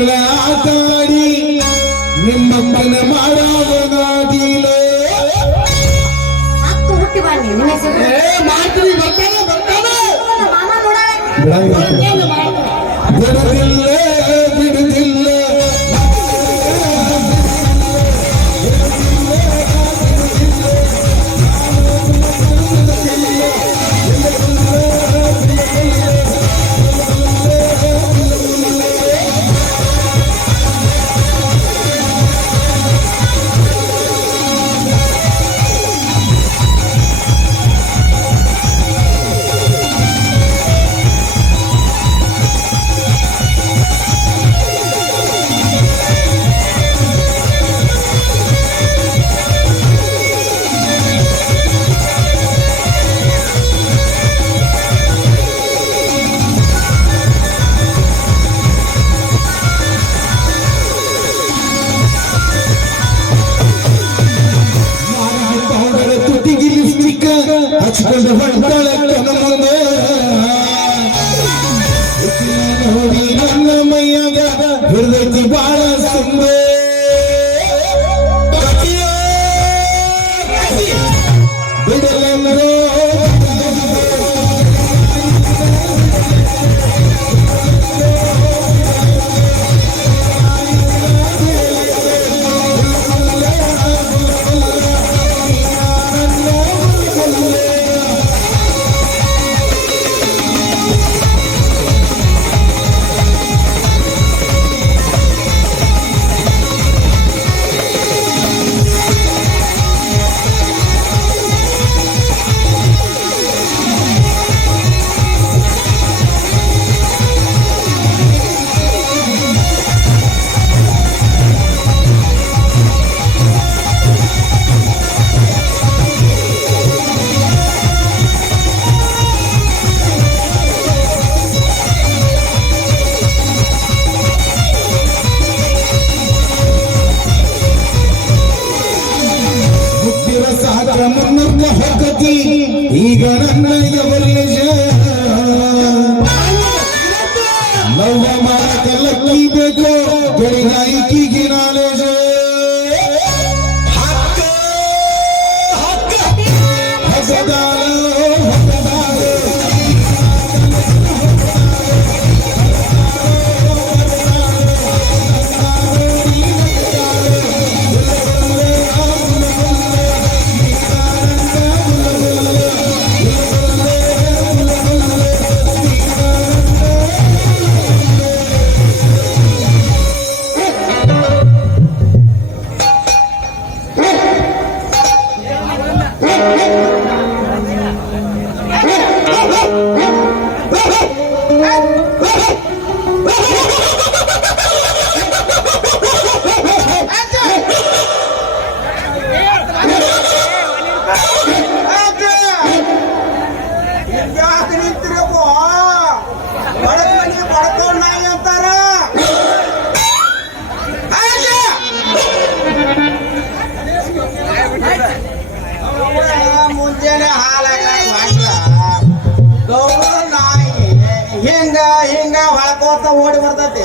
ಮಗಳ ಆತಾಡಿ ನಿಮ್ಮಪ್ಪನ ಮಾಡಾಡಿ ಮಾಡ್ತೀವಿ ಬರ್ತಾನೆ 快快快ಿ ಈಗ ನನ್ನ ಓಡಿ ಬರ್ತೈತಿ.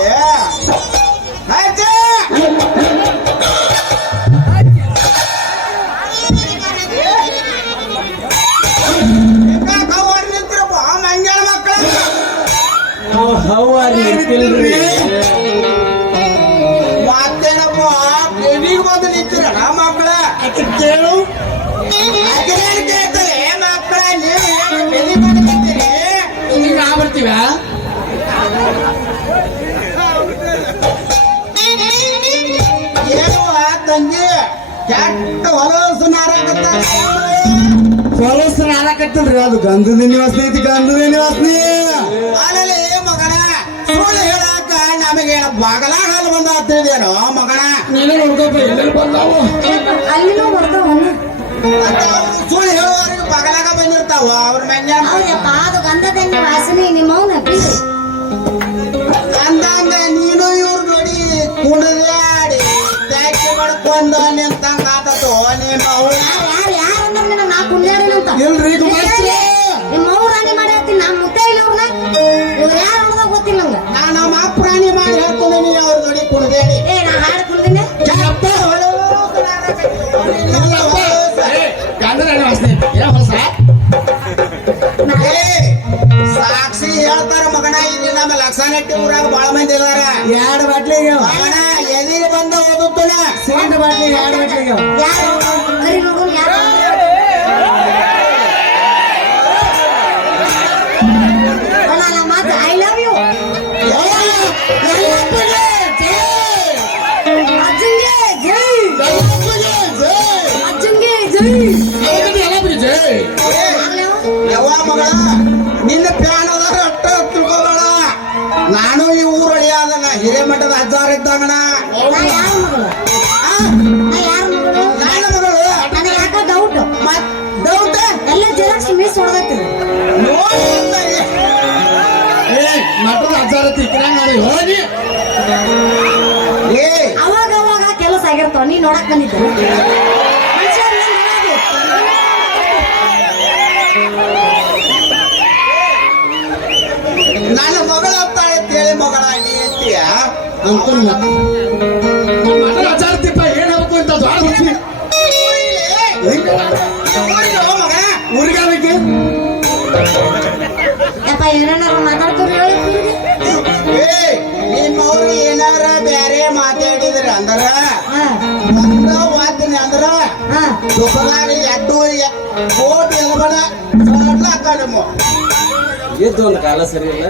ಕೆಟ್ಟ ಹೊಲಸು ನಾರಾಕತ್ತ ಹೊಲಸು ನಾರಾಕತ್ತಿಲ್ರಿ ಅದು ಗಂಧದ ನಿವಾಸನೆ ಐತಿ ಗಂಧದ ನಿವಾಸನೆ. ಅಲ್ಲಲ್ಲಿ ಮಗನ ಸುಳ್ಳು ಹೇಳಾಕ ನಮಗೆ ಬಾಗಲ ಹಾಲು ಬಂದ ತಿಳಿದೇನು ಮಗನ? ನೀನೇ ನೋಡ್ಕೋಪ ಎಲ್ಲೆಲ್ಲಿ ಬಂದಾವು? ಅಲ್ಲಿನೂ ಬರ್ತಾವ ಸುಳ್ಳು ಹೇಳೋರಿಗೆ ಬಾಗಲಾಗ ಬಂದಿರ್ತಾವ ಅವ್ರ ಮ್ಯಾಗ ಅದು ಗಂಧದ ವಾಸನೆ ನಿಮ್ಮವನ ಬಿಡಿ ಹೇಳ್ಕೊಂಡಿನಿ ಅವ್ರ ನೋಡಿ ಕುಡ್ದೇನಿ? ಅಪ್ಪ. ಸಾಕ್ಷಿ ಹೇಳ್ತಾರ ಮಗನ ಇಲ್ಲಿ ನಮ್ಮ ಲಕ್ಷಾನೆಟ್ಟಿ ಊರಾಗ ಬಾಳ ಮಂದಿ ಇದಾರ. ಎರಡು ಬಾಟ್ಲಿಗೆ ಮಗನ ಎದಿಗೆ ಬಂದ ಓದುತ್ತಾನ? ಸೀಟ್ ಬಾಟ್ಲಿಗೆ ಎರಡು ಬಾಟ್ಲಿಗೆ ಯಾರು? ಯಾವ ಮಗಳ ನಿನ್ನ ಪ್ಯಾನ್ ಅದಾರ ಅಟ್ಟ ತಿಳ್ಕೊಬೇಡ. ನಾನು ಈ ಊರು ಅದನ್ನ ಹಿರೇಮಠದ ಅಜ್ಜಾರ ಇದ್ದಾಗಣ. ನನ್ನ ಮಗಳು. ನನಗೆ ಯಾಕೋ ಡೌಟ್ ಮತ್ ಡೌಟ್ ಎಲ್ಲ ಜೆರಾಕ್ಸ್ ಮಿಸ್ ಹೊಡೆದೈತಿ ನೋಡಿ ಅಂತ ಏ ಮಠದ ಅಜ್ಜಾರತಿ ಕಿರಾಣ ಹೋಗಿ. ಏ ಅವಾಗ ಅವಾಗ ಕೆಲಸ ಆಗಿರ್ತಾವ ನೀ ನೋಡಕ್ ಬಂದಿದ್ದೆ. ಅಂಕಲ್ ಮಠದ ಅಜ್ಜಾರತಿಪ್ಪ ಏನ್ ಹೇಳ್ಬೇಕು ಅಂತ ದ್ವಾರ ಹುಚ್ಚಿ ಮಗ ಊರಿಗೆ ಅದಕ್ಕೆ ಯಪ್ಪ ಏನೇನಾರ ಮಾತಾಡ್ತೀರಿ ಹೇಳಿ ಇವ್ರಿಗೆ? ಏ ನಿಮ್ಮವ್ರು ಏನಾರ ಬ್ಯಾರೆ ಮಾತಾಡಿದ್ರ ಅಂದ್ರ ಹಾ ಬಂದ ವಾದ್ನಿ ಅಂದ್ರ ಹಾ ದುಃಖದಾಗ ಎಡ್ಡು ಕೋಟಿ ಎಲಬಲ ಸಡ್ಲಾಕ ನಿಮ್ಮ ಎದ್ದು ಒಂದು ಕಾಲ ಸರಿ ಇಲ್ಲ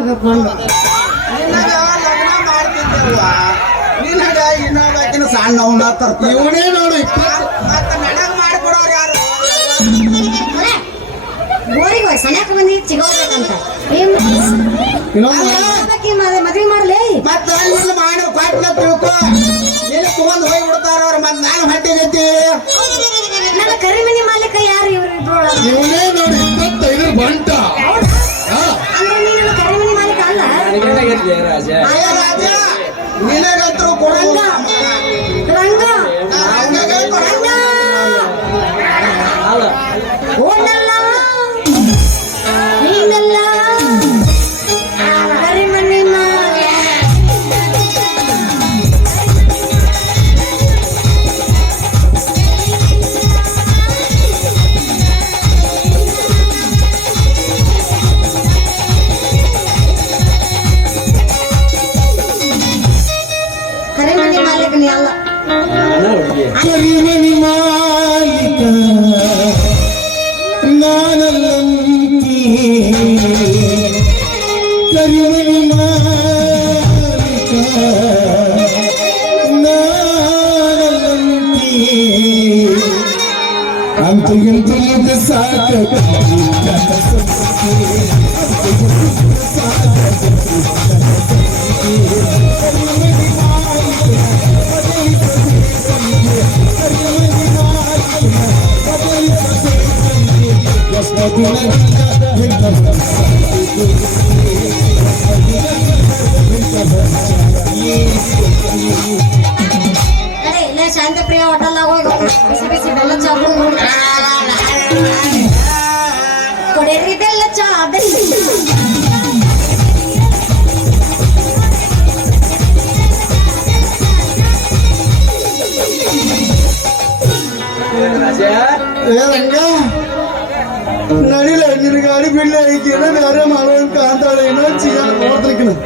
ಆಗ್ಯಾವ ನನಗೆ ಗಂಡು ನಿನಗ ಲಗ್ನ ಮಾಡ್ತಿದ್ದಲ್ವ ನಿನಗ ಇನ್ನೊಬ್ಬಾಕಿನ ಸಣ್ಣ ಅವನ ತರ್ತೀವಿ ಇವನೇ ನೋಡು ಇಪ್ಪತ್ತು ಮತ್ತ ನನಗ ಮಾಡ್ಕೊಡೋರು ಯಾರು ಹೋಗಿ ಏನ್ ಮದ್ವೆ ಮಾಡ್ಲಿ? ಮತ್ತ ಮಾಡಿ ಕೊಟ್ಟ ತಿಳ್ಕೊ. ನಿನ್ನ ತಗೊಂಡ್ ಹೋಗಿ ಬಿಡ್ತಾರ ಅವ್ರ ಮತ್ ನಾನು ಹಟ್ಟಿಗೈತಿ ನನ್ನ ಕರಿಮನಿ ಮಾಲೀಕ ಯಾರು ಇವ್ರು ಇಬ್ರೊಳಗ ಇವನೇ ನೋಡು ಇಪ್ಪತ್ತೈದರ ಬಂಟ. જય રાજા. રાજા. I'm saadet Yasmadığına dünyada hep tatlı നടിയിൽ അഞ്ഞിരുകാട് പിന്നെ അയക്കുന്ന വേറെ മഴ കാന്തടയണോ ചെയ്യാൻ ഓർത്തിരിക്കണം